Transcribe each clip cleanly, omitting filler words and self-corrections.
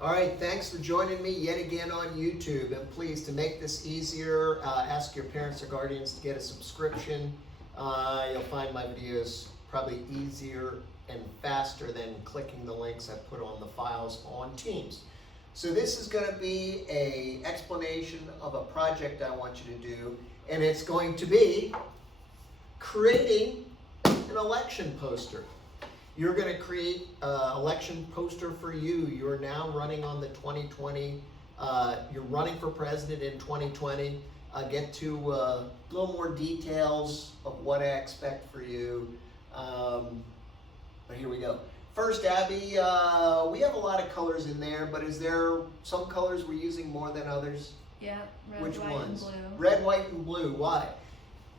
All right, thanks for joining me yet again on YouTube. And please, to make this easier, ask your parents or guardians to get a subscription. You'll find my videos probably easier and faster than clicking the links I put on the files on Teams. So this is going to be an explanation of a project I want you to do, and it's going to be creating an election poster. You're going to create an election poster for you. You're now running on the 2020, you're running for president in 2020. Get to a little more details of what I expect for you. But here we go. First, Abby, we have a lot of colors in there, but is there some colors we're using more than others? Yeah, red, Which white, ones? and blue. Red, white, and blue. Why?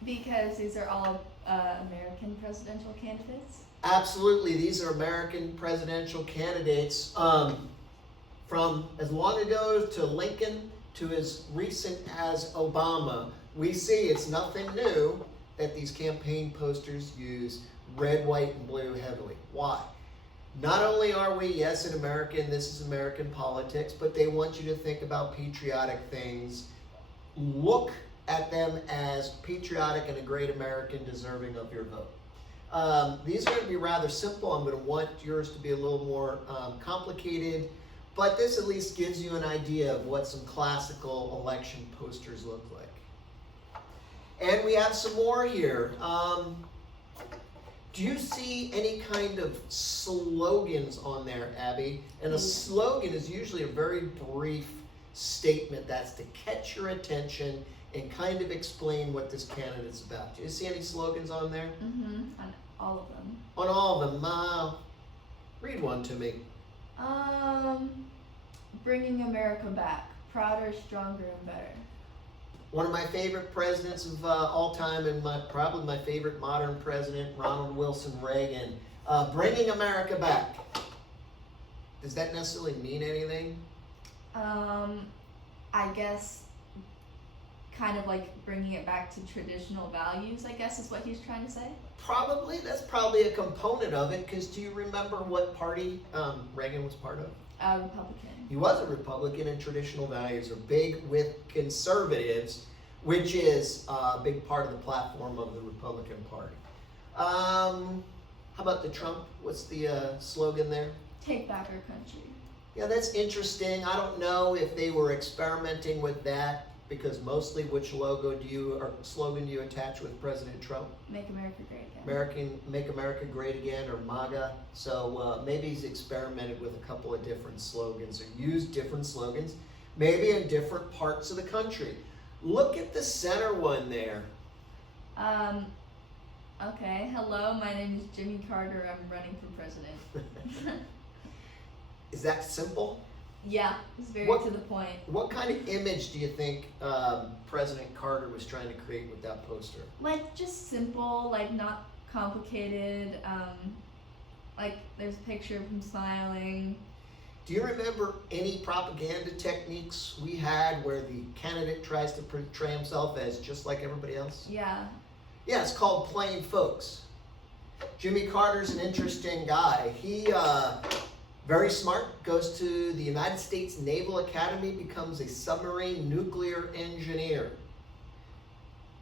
Because these are all American presidential candidates. Absolutely, these are American presidential candidates from as long ago to Lincoln to as recent as Obama. We see it's nothing new that these campaign posters use red, white, and blue heavily. Why? Not only are we, yes, in America, and this is American politics, but they want you to think about patriotic things. Look at them as patriotic and a great American deserving of your vote. These are going to be rather simple. I'm going to want yours to be a little more complicated, but this at least gives you an idea of what some classical election posters look like. And we have some more here. Do you see any kind of slogans on there, Abby? And a slogan is usually a very brief statement that's to catch your attention and kind of explain what this candidate's about. Do you see any slogans on there? Mm-hmm. On all of them. On all of them. Read one to me. Bringing America back. Prouder, stronger, and better. One of my favorite presidents of all time, and probably my favorite modern president, Ronald Wilson Reagan. Bringing America back. Does that necessarily mean anything? I guess kind of like bringing it back to traditional values, I guess is what he's trying to say. Probably. That's probably a component of it, because do you remember what party Reagan was part of? Republican. He was a Republican, and traditional values are big with conservatives, which is a big part of the platform of the Republican Party. How about the Trump? What's the slogan there? Take back our country. Yeah, that's interesting. I don't know if they were experimenting with that, because mostly which slogan do you attach with President Trump? Make America great again. Make America Great Again, or MAGA. So maybe he's experimented with a couple of different slogans, or used different slogans, maybe in different parts of the country. Look at the center one there. Okay. Hello, my name is Jimmy Carter. I'm running for president. Is that simple? Yeah, it's very What- to the point. What kind of image do you think President Carter was trying to create with that poster? Like just simple, like not complicated. Like there's a picture of him smiling. Do you remember any propaganda techniques we had where the candidate tries to portray himself as just like everybody else? Yeah. Yeah, it's called playing folks. Jimmy Carter's an interesting guy. He, very smart, goes to the United States Naval Academy, becomes a submarine nuclear engineer.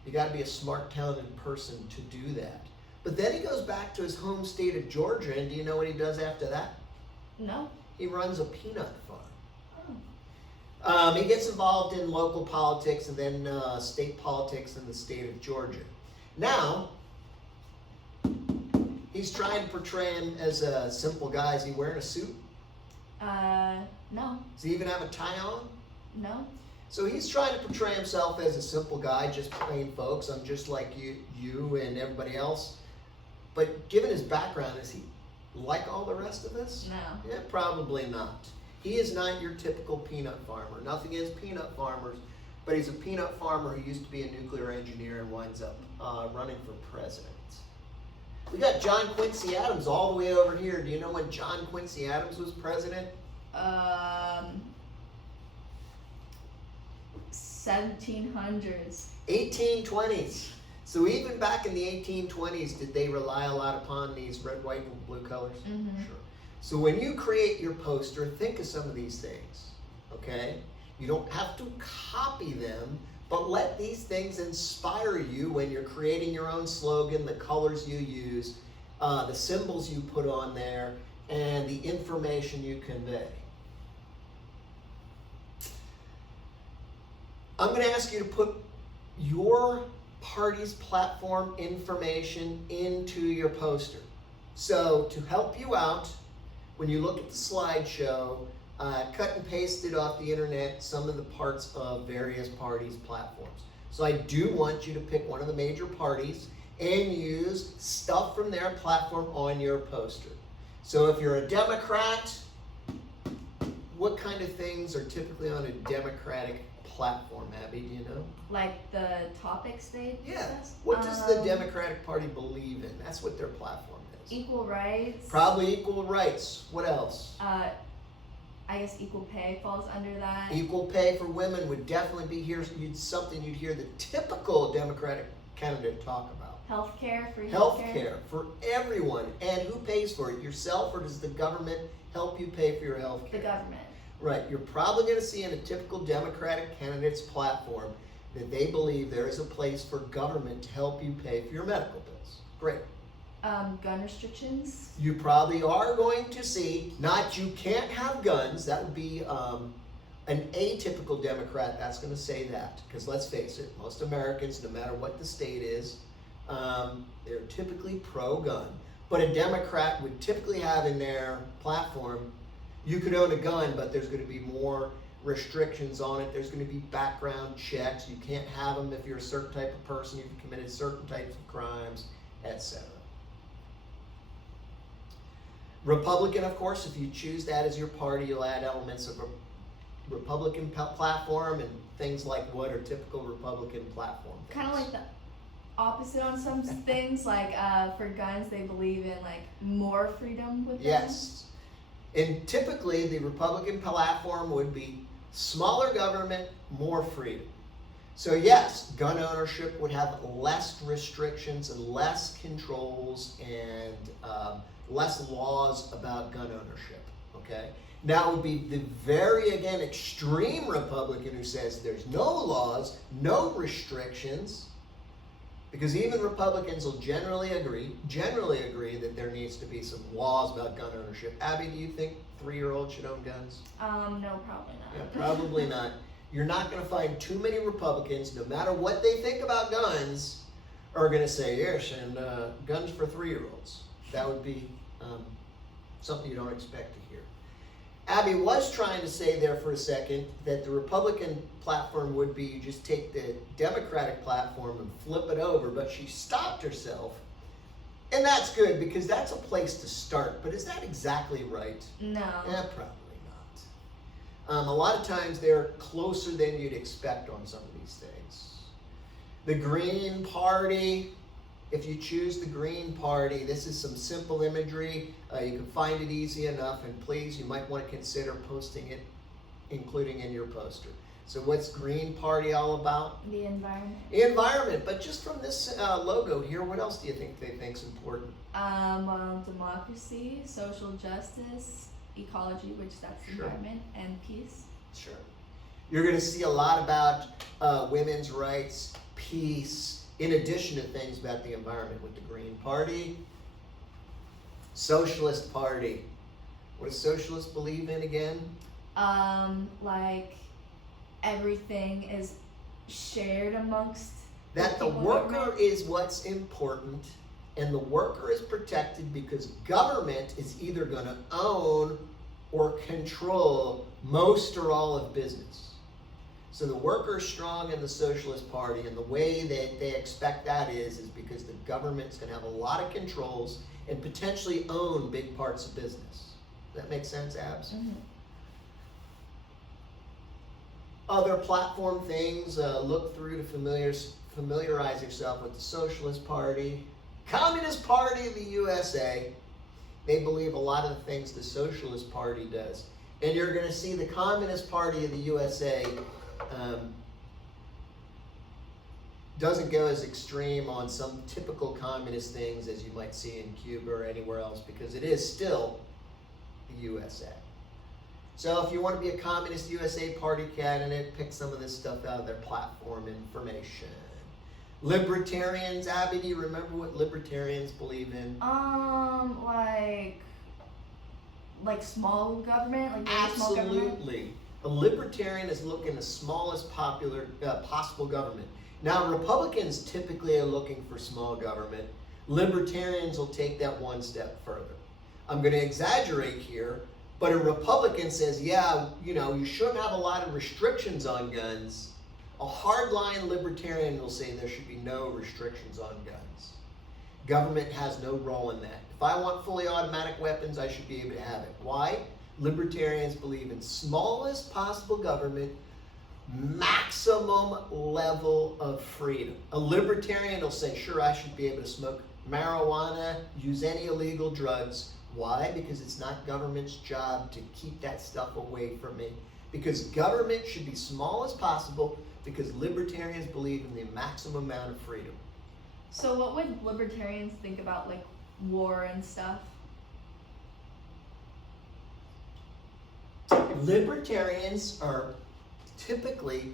You gotta be a smart, talented person to do that. But then he goes back to his home state of Georgia, and do you know what he does after that? No. He runs a peanut farm. Oh. He gets involved in local politics and then state politics in the state of Georgia. Now, he's trying to portray him as a simple guy. Is he wearing a suit? No. Does he even have a tie on? No. So he's trying to portray himself as a simple guy, just plain folks. I'm just like you and everybody else. But given his background, is he like all the rest of us? No. Yeah, probably not. He is not your typical peanut farmer. Nothing against peanut farmers, but he's a peanut farmer who used to be a nuclear engineer and winds up running for president. We got John Quincy Adams all the way over here. Do you know when John Quincy Adams was president? 1700s. 1820s. So even back in the 1820s, did they rely a lot upon these red, white, and blue colors? Mm-hmm. Sure. So when you create your poster, think of some of these things, okay? You don't have to copy them, but let these things inspire you when you're creating your own slogan, the colors you use, the symbols you put on there, and the information you convey. I'm going to ask you to put your party's platform information into your poster. So to help you out, when you look at the slideshow, cut and pasted off the internet some of the parts of various parties' platforms. So I do want you to pick one of the major parties and use stuff from their platform on your poster. So if you're a Democrat, what kind of things are typically on a Democratic platform, Abby, do you know? Like the topics they discuss? What does the Democratic Party believe in? That's what their platform is. Equal rights. Probably equal rights. What else? I guess equal pay falls under that. Equal pay for women would definitely be here. Something you'd hear the typical Democratic candidate talk about. Healthcare, free Healthcare for everyone. And who pays for it? Yourself, or does the government help you pay for your healthcare? The government. Right. You're probably going to see in a typical Democratic candidate's platform that they believe there is a place for government to help you pay for your medical bills. Great. Gun restrictions. You probably are going to see, not you can't have guns, that would be an atypical Democrat that's going to say that. Because let's face it, most Americans, no matter what the state is, they're typically pro-gun. But a Democrat would typically have in their platform, you could own a gun, but there's going to be more restrictions on it. There's going to be background checks. You can't have them if you're a certain type of person, you've committed certain types of crimes, etc. Republican, of course, if you choose that as your party, you'll add elements of a Republican platform and things like what are typical Republican platform things. Kind of like the opposite on some things, like for guns, they believe in like more freedom with Yes. And typically the Republican platform would be smaller government, more freedom. So yes, gun ownership would have less restrictions and less controls and less laws about gun ownership, okay? Now it would be the very, again, extreme Republican who says there's no laws, no restrictions, because even Republicans will generally agree that there needs to be some laws about gun ownership. Abby, do you think 3-year-olds should own guns? No, probably not. Yeah, probably not. You're not going to find too many Republicans, no matter what they think about guns, are going to say, yes, and guns for 3-year-olds. That would be something you don't expect to hear. Abby was trying to say there for a second that the Republican platform would be you just take the Democratic platform and flip it over, but she stopped herself. And that's good because that's a place to start. But is that exactly right? No. Probably not. A lot of times they're closer than you'd expect on some of these things. The Green Party, if you choose the Green Party, this is some simple imagery. You can find it easy enough, and please, you might want to consider posting it, including in your poster. So what's Green Party all about? The environment. The environment, but just from this logo here, what else do you think they think's important? Well, democracy, social justice, ecology, which that's Sure. environment, and peace. Sure. You're going to see a lot about women's rights, peace, in addition to things about the environment with the Green Party. Socialist Party. What does socialists believe in again? Like everything is shared amongst That the people worker is what's important, and the worker is protected because government is either going to own or control most or all of business. So the worker is strong in the Socialist Party, and the way that they expect that is because the government's going to have a lot of controls and potentially own big parts of business. Does that make sense, Abs? Mm-hmm. Other platform things, look through to familiarize yourself with the Socialist Party. Communist Party of the USA. They believe a lot of the things the Socialist Party does. And you're going to see the Communist Party of the USA doesn't go as extreme on some typical communist things as you might see in Cuba or anywhere else, because it is still the USA. So if you want to be a Communist USA Party candidate, pick some of this stuff out of their platform information. Libertarians, Abby, do you remember what libertarians believe in? Like small government, like very small government. Absolutely. A libertarian is looking the smallest possible government. Now, Republicans typically are looking for small government. Libertarians will take that one step further. I'm going to exaggerate here, but a Republican says, yeah, you shouldn't have a lot of restrictions on guns. A hardline libertarian will say there should be no restrictions on guns. Government has no role in that. If I want fully automatic weapons, I should be able to have it. Why? Libertarians believe in smallest possible government, maximum level of freedom. A libertarian will say, sure, I should be able to smoke marijuana, use any illegal drugs. Why? Because it's not government's job to keep that stuff away from me. Because government should be small as possible, because libertarians believe in the maximum amount of freedom. So what would libertarians think about like war and stuff? Libertarians are typically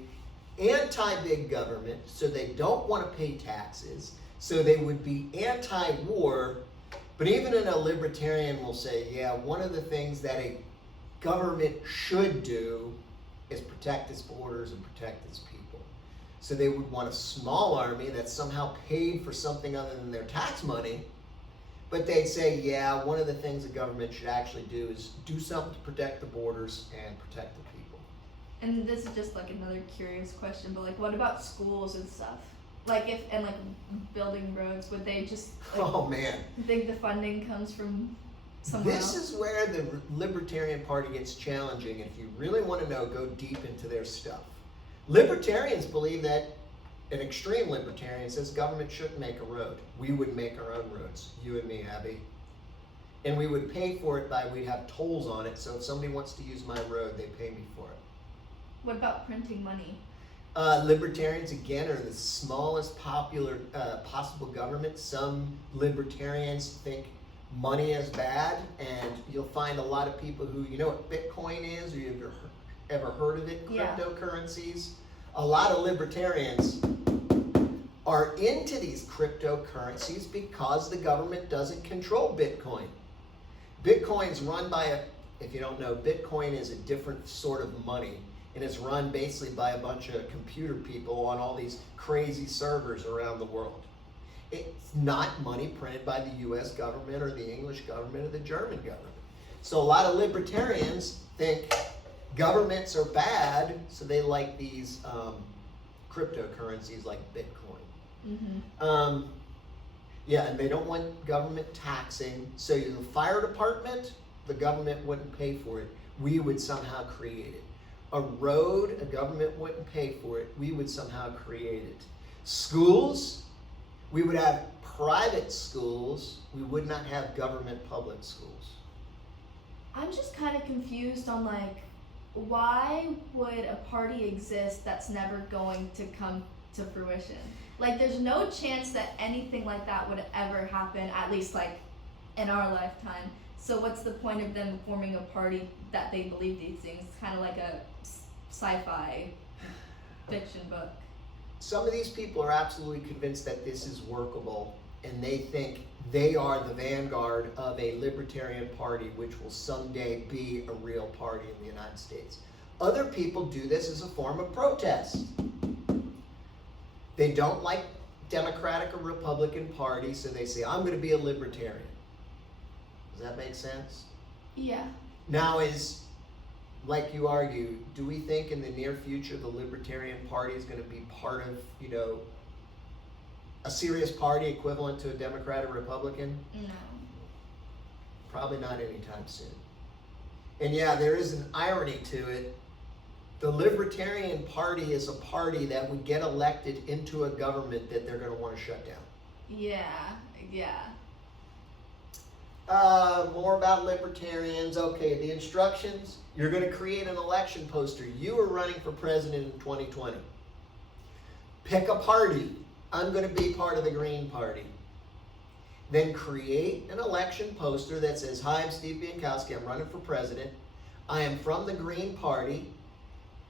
anti-big government, so they don't want to pay taxes, so they would be anti-war, but even a libertarian will say, yeah, one of the things that a government should do is protect its borders and protect its people. So they would want a small army that's somehow paid for something other than their tax money, but they'd say, yeah, one of the things the government should actually do is do something to protect the borders and protect the people. And this is just like another curious question, but like what about schools and stuff? Like building roads, would they just Oh man. think the funding comes from somewhere else? This is where the Libertarian Party gets challenging. If you really want to know, go deep into their stuff. Libertarians believe that an extreme libertarian says government shouldn't make a road. We would make our own roads, you and me, Abby. And we would pay for it we'd have tolls on it, so if somebody wants to use my road, they pay me for it. What about printing money? Libertarians, again, are the smallest possible government. Some libertarians think money is bad, and you'll find a lot of people who, you know what Bitcoin is, or you've ever heard of it, Yeah. cryptocurrencies? A lot of libertarians are into these cryptocurrencies because the government doesn't control Bitcoin. Bitcoin's run by if you don't know, Bitcoin is a different sort of money, and it's run basically by a bunch of computer people on all these crazy servers around the world. It's not money printed by the US government or the English government or the German government. So a lot of libertarians think governments are bad, so they like these cryptocurrencies like Bitcoin. Mm-hmm. Yeah, and they don't want government taxing. So the fire department, the government wouldn't pay for it. We would somehow create it. A road, a government wouldn't pay for it. We would somehow create it. Schools, we would have private schools. We would not have government public schools. I'm just kind of confused on like, why would a party exist that's never going to come to fruition? Like, there's no chance that anything like that would ever happen, at least like in our lifetime. So what's the point of them forming a party that they believe these things? It's kind of like a sci-fi fiction book. Some of these people are absolutely convinced that this is workable, and they think they are the vanguard of a libertarian party which will someday be a real party in the United States. Other people do this as a form of protest. They don't like Democratic or Republican Party, so they say, I'm going to be a libertarian. Does that make sense? Yeah. Now like you argue, do we think in the near future the Libertarian Party is going to be part of, a serious party equivalent to a Democrat or Republican? No. Probably not anytime soon. And yeah, there is an irony to it. The Libertarian Party is a party that would get elected into a government that they're going to want to shut down. Yeah. More about libertarians. Okay, the instructions. You're going to create an election poster. You are running for president in 2020. Pick a party. I'm going to be part of the Green Party. Then create an election poster that says, "Hi, I'm Steve Bienkowski, I'm running for president. I am from the Green Party."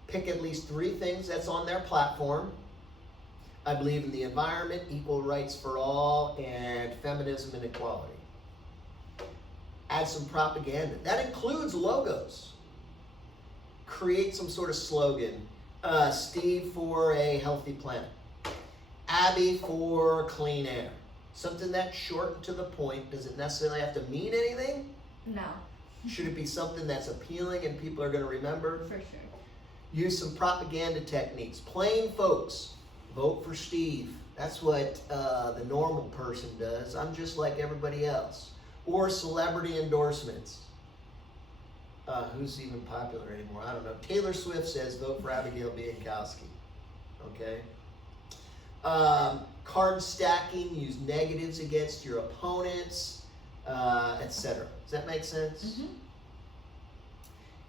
Pick at least 3 things that's on their platform. I believe in the environment, equal rights for all, and feminism and equality. Add some propaganda. That includes logos. Create some sort of slogan. Steve for a healthy planet. Abby for clean air. Something that's short and to the point. Does it necessarily have to mean anything? No, Should it be something that's appealing and people are going to remember? for sure. Use some propaganda techniques. Plain folks, vote for Steve. That's what the normal person does. I'm just like everybody else. Or celebrity endorsements. Who's even popular anymore? I don't know. Taylor Swift says vote for Abigail Bienkowski. Okay. Card stacking. Use negatives against your opponents, etc. Does that make sense? Mm-hmm.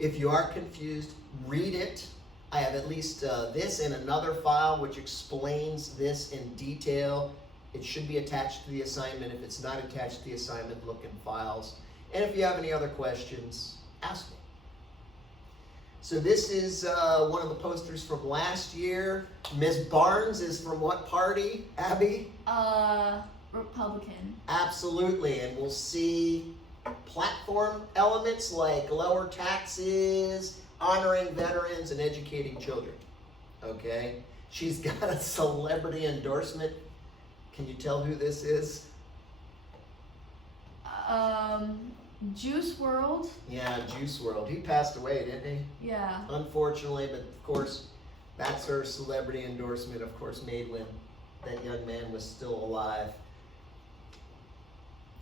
If you are confused, read it. I have at least this in another file which explains this in detail. It should be attached to the assignment. If it's not attached to the assignment, look in files. And if you have any other questions, ask me. So this is one of the posters from last year. Ms. Barnes is from what party, Abby? Republican. Absolutely, and we'll see platform elements like lower taxes, honoring veterans, and educating children. Okay? She's got a celebrity endorsement. Can you tell who this is? Juice WRLD. Yeah, Juice WRLD. He passed away, didn't he? Yeah. Unfortunately, but of course, that's her celebrity endorsement, of course, made when that young man was still alive.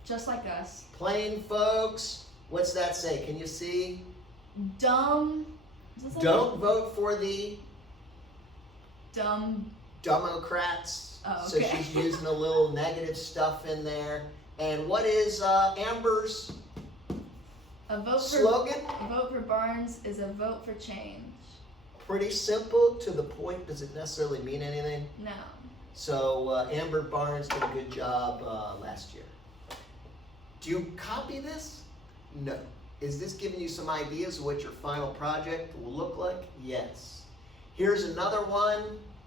Just like us. Plain folks, what's that say? Can you see? Dumb. Is this like Don't vote for the dumb. Democrats. Oh, So okay. she's using a little negative stuff in there. And what is Amber's A vote for slogan? Vote for Barnes is a vote for change. Pretty simple, to the point. Does it necessarily mean anything? No. So Amber Barnes did a good job last year. Do you copy this? No. Is this giving you some ideas of what your final project will look like? Yes. Here's another one.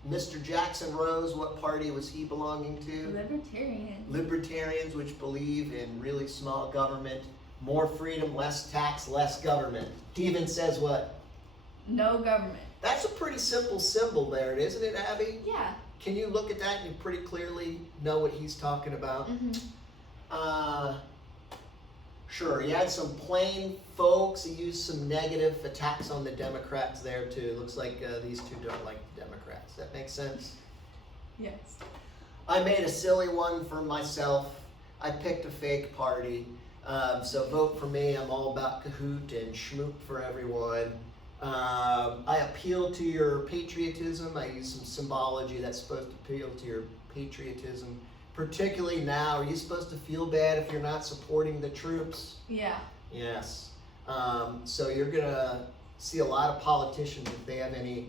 Mr. Jackson Rose, what party was he belonging to? Libertarian. Libertarians, which believe in really small government, more freedom, less tax, less government. He even says what? No government. That's a pretty simple symbol there, isn't it, Abby? Yeah. Can you look at that and you pretty clearly know what he's talking about? Mm-hmm. Sure, he had some plain folks. He used some negative attacks on the Democrats there too. Looks like these two don't like the Democrats. That makes sense? Yes. I made a silly one for myself. I picked a fake party. So vote for me. I'm all about Kahoot and Schmoop for everyone. I appeal to your patriotism. I use some symbology that's supposed to appeal to your patriotism. Particularly now, are you supposed to feel bad if you're not supporting the troops? Yeah. Yes. So you're gonna see a lot of politicians, if they have any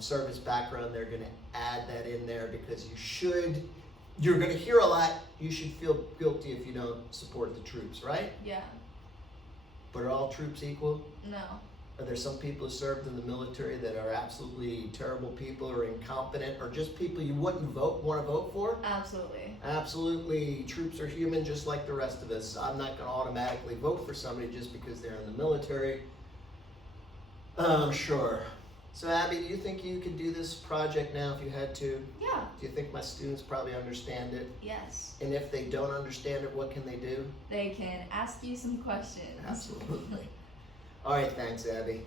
service background, they're gonna add that in there because you're gonna hear a lot, you should feel guilty if you don't support the troops, right? Yeah. But are all troops equal? No. Are there some people who served in the military that are absolutely terrible people or incompetent or just people you wouldn't want to vote for? Absolutely. Absolutely. Troops are human just like the rest of us. I'm not going to automatically vote for somebody just because they're in the military. Sure. So Abby, do you think you could do this project now if you had to? Yeah. Do you think my students probably understand it? Yes. And if they don't understand it, what can they do? They can ask you some questions. Absolutely. All right, thanks, Abby.